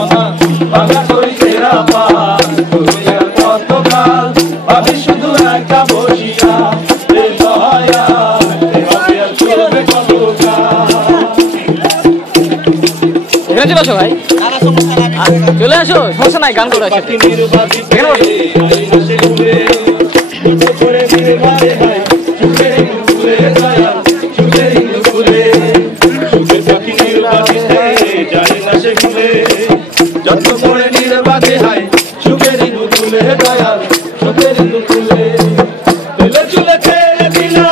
আমার ভাঙা তরি ছেঁড়া পাল চলবে আর কতকাল ভাবি শুধু একা বসিয়া এ দয়াল এভাবে আর চলবে কতকাল। এখানে চলে আসো ভাই, চলে আসো, সমস্যা নাই, গান করে আসো। যত করে নির্বাচে হয় সুখের ইন্দু তুলে দয়াল সুখের ইন্দু তুলে তুলে চুলে ছেড়ে দিলা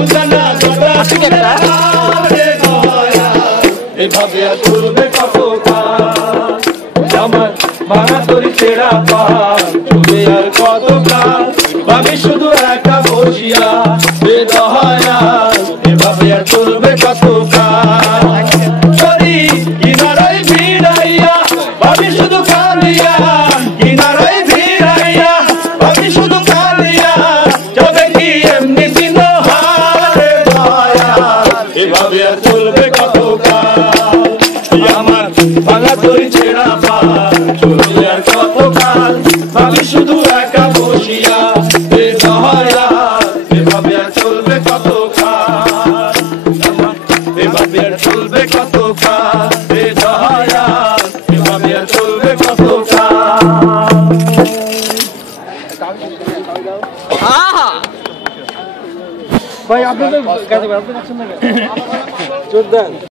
উজানা কথা এভাবে আর চলবে কত কাল আমার ভাঙা তরি ছেঁড়া পাল চলবে আর কত কাল ভাবি শুধু একা বসিয়া এ দয়াল এভাবে আর চলবে কত কাল। তরি কিনারায় ভিড়াইয়া ভাবি শুধু কালিয়া কিনারায় ভিড়াইয়া ভাবি শুধু কালিয়া যাবে কি এমনি দিন হারে দয়াল এভাবে আর চলবে কত কাল আমার ভাঙা তরি ছেঁড়া পাল চলবে আর কত কাল ভাবি শুধু একা বসিয়া এ দয়াল এভাবে আর চলবে কত কাল এভাবে আর চলবে কত কাল এ দয়াল এভাবে আর চলবে কত কাল। ভাই আপনি তো গাইতে পারবেন, আপনি পাচ্ছেন না? জোরদার।